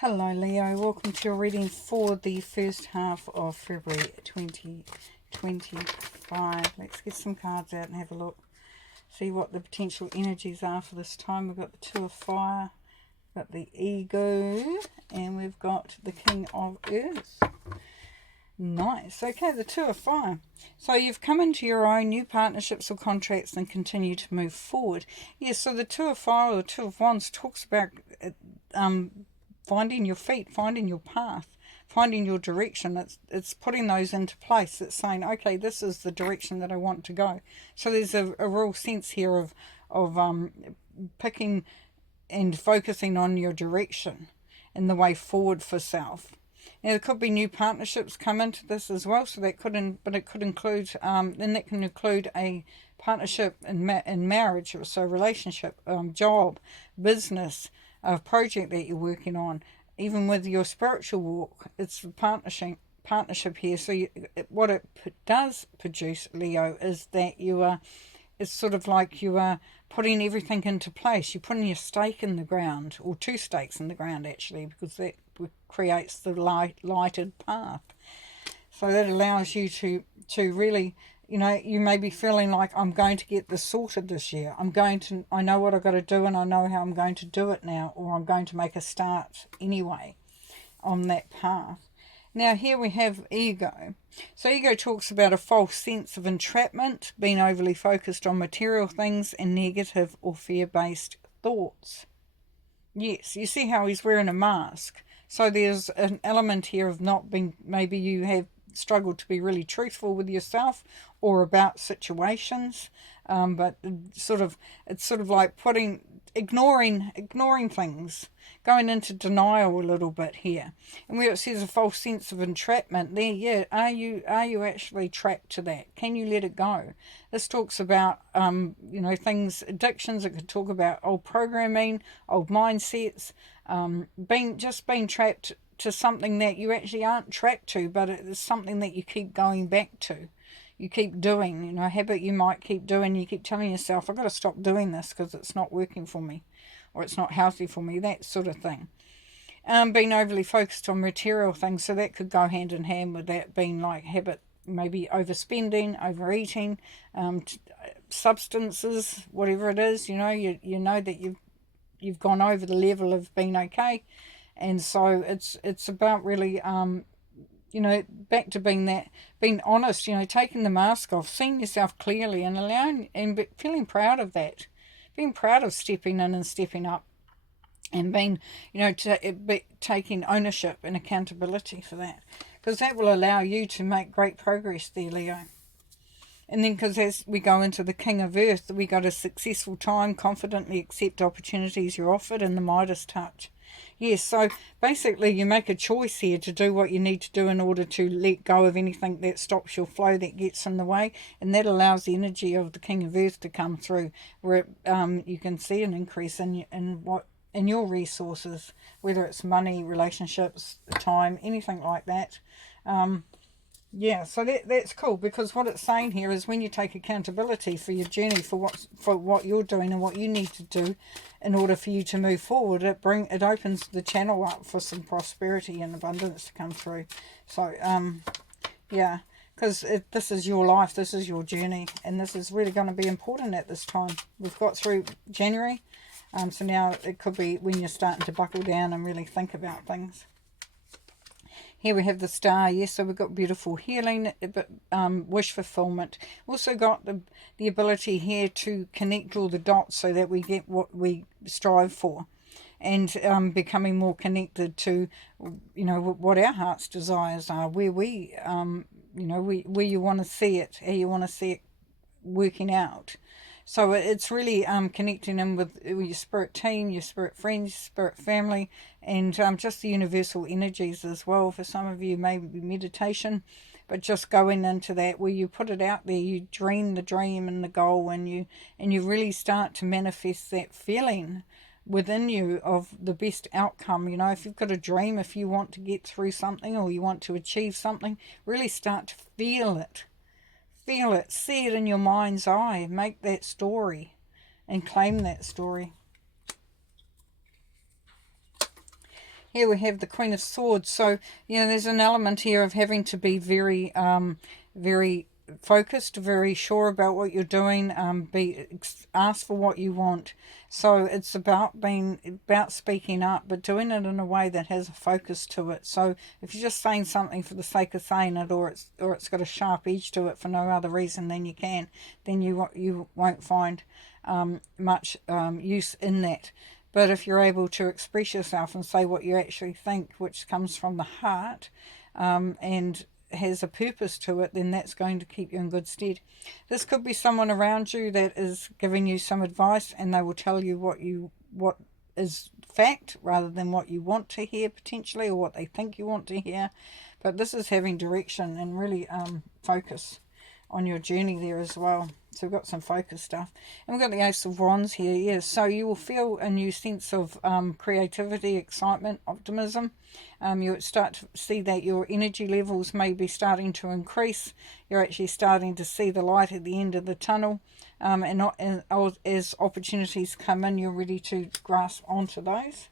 Hello Leo, welcome to your reading for the first half of February 2025. Let's get some cards out and have a look. See what the potential energies are for this time. We've got the Two of Fire, we've got the Ego, and we've got the King of Earth. Nice. Okay, the Two of Fire. So you've come into your own new partnerships or contracts and continue to move forward. Yes, so the Two of Fire or the Two of Wands talks about finding your feet, finding your path, finding your direction. It's putting those into place. It's saying, okay, this is the direction that I want to go. So there's a real sense here of picking and focusing on your direction and the way forward for self. Now there could be new partnerships come into this as well. So that could, but it could include, and that can include a partnership in marriage, so relationship, job, business, a project that you're working on, even with your spiritual walk. It's a partnership here. So what it does produce, Leo, is that it's sort of like you are putting everything into place. You're putting your stake in the ground, or two stakes in the ground actually, because that creates the lighted path. So that allows you to really, you may be feeling like, I'm going to get this sorted this year. I know what I've got to do, and I know how I'm going to do it now, or I'm going to make a start anyway on that path. Now here we have Ego. So Ego talks about a false sense of entrapment, being overly focused on material things, and negative or fear-based thoughts. Yes, you see how he's wearing a mask. So there's an element here of not being, maybe you have struggled to be really truthful with yourself or about situations, but it's sort of like ignoring things, going into denial a little bit here. And where it says a false sense of entrapment there, yeah, are you actually trapped to that? Can you let it go? This talks about things, addictions. It could talk about old programming, old mindsets, being trapped to something that you actually aren't trapped to, but it's something that you keep going back to. You keep doing, a habit you might keep doing. You keep telling yourself, I've got to stop doing this because it's not working for me, or it's not healthy for me, that sort of thing. Being overly focused on material things, so that could go hand in hand with that being like habit, maybe overspending, overeating, substances, whatever it is. You know that you've gone over the level of being okay. And so it's about really, back to being honest, taking the mask off, seeing yourself clearly, and allowing and feeling proud of that, being proud of stepping in and stepping up, and being, taking ownership and accountability for that, because that will allow you to make great progress there, Leo. And then, because as we go into the King of Earth, we got a successful time, confidently accept opportunities you're offered, and the Midas touch. Yes, so basically you make a choice here to do what you need to do in order to let go of anything that stops your flow, that gets in the way, and that allows the energy of the King of Earth to come through, where you can see an increase in your resources, whether it's money, relationships, time, anything like that. Yeah, so that's cool, because what it's saying here is when you take accountability for your journey, for what you're doing and what you need to do in order for you to move forward, it opens the channel up for some prosperity and abundance to come through. So yeah, because this is your life, this is your journey, and this is really going to be important at this time. We've got through January, so now it could be when you're starting to buckle down and really think about things. Here we have the Star. Yes, so we've got beautiful healing, but wish fulfillment. Also got the ability here to connect all the dots so that we get what we strive for, and becoming more connected to, what our heart's desires are, where we, where you want to see it, how you want to see it working out. So it's really connecting in with your spirit team, your spirit friends, your spirit family, and just the universal energies as well. For some of you, maybe meditation, but just going into that where you put it out there, you dream the dream and the goal, and you really start to manifest that feeling within you of the best outcome. If you've got a dream, if you want to get through something or you want to achieve something, really start to feel it. Feel it, see it in your mind's eye, make that story and claim that story. Here we have the Queen of Swords. So, there's an element here of having to be very, very focused, very sure about what you're doing, ask for what you want. So it's about speaking up, but doing it in a way that has a focus to it. So if you're just saying something for the sake of saying it, or it's got a sharp edge to it for no other reason than then you won't find much use in that. But if you're able to express yourself and say what you actually think, which comes from the heart, and has a purpose to it, then that's going to keep you in good stead. This could be someone around you that is giving you some advice, and they will tell you what is fact rather than what you want to hear potentially, or what they think you want to hear. But this is having direction and really focus on your journey there as well. So we've got some focus stuff. And we've got the Ace of Wands here. Yes, so you will feel a new sense of creativity, excitement, optimism. You'll start to see that your energy levels may be starting to increase. You're actually starting to see the light at the end of the tunnel. And as opportunities come in, you're ready to grasp onto those.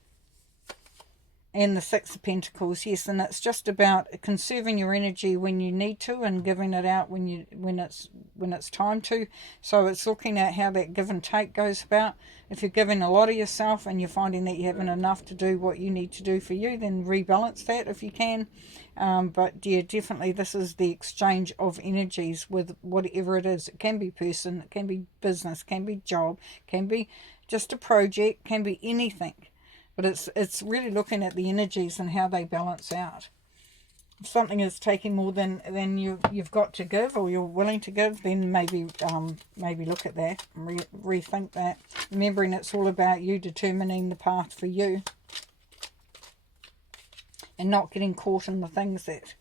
And the Six of Pentacles, yes, and it's just about conserving your energy when you need to and giving it out when it's time to. So it's looking at how that give and take goes about. If you're giving a lot of yourself and you're finding that you haven't enough to do what you need to do for you, then rebalance that if you can. But yeah, definitely this is the exchange of energies with whatever it is. It can be person, it can be business, can be job, can be just a project, can be anything. But it's really looking at the energies and how they balance out. If something is taking more than you've got to give, or you're willing to give, then maybe look at that and rethink that. Remembering it's all about you determining the path for you, and not getting caught in the things that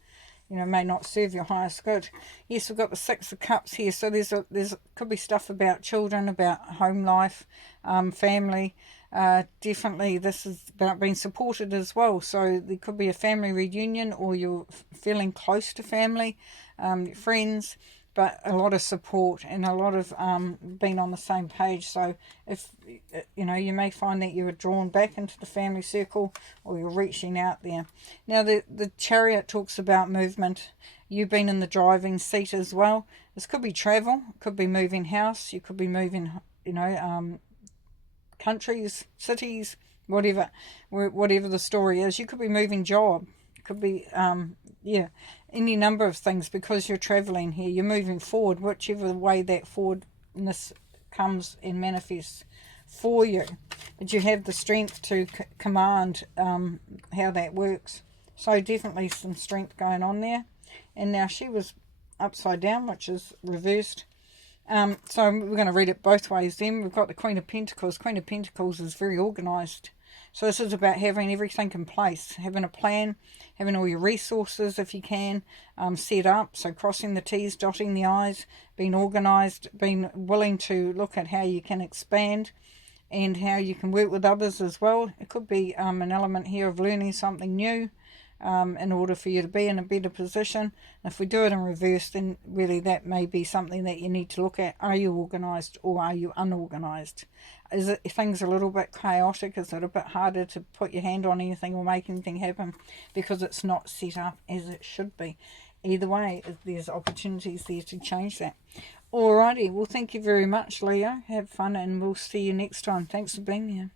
may not serve your highest good. Yes, we've got the Six of Cups here. So there's could be stuff about children, about home life, family. Definitely this is about being supported as well. So there could be a family reunion, or you're feeling close to family, friends, but a lot of support and a lot of being on the same page. So if you may find that you are drawn back into the family circle, or you're reaching out there. Now the Chariot talks about movement. You being in the driving seat as well. This could be travel, could be moving house, you could be moving countries, cities, whatever the story is. You could be moving job, could be any number of things, because you're traveling here. You're moving forward, whichever way that forwardness comes and manifests for you. But you have the strength to command how that works. So definitely some strength going on there. And now she was upside down, which is reversed. So we're going to read it both ways then. We've got the Queen of Pentacles. Queen of Pentacles is very organised. So this is about having everything in place, having a plan, having all your resources if you can, set up. So crossing the T's, dotting the I's, being organised, being willing to look at how you can expand and how you can work with others as well. It could be an element here of learning something new, in order for you to be in a better position. If we do it in reverse, then really that may be something that you need to look at. Are you organised, or are you unorganised? Is it things a little bit chaotic? Is it a bit harder to put your hand on anything or make anything happen because it's not set up as it should be? Either way, there's opportunities there to change that. Alrighty, well, thank you very much, Leo. Have fun, and we'll see you next time. Thanks for being here.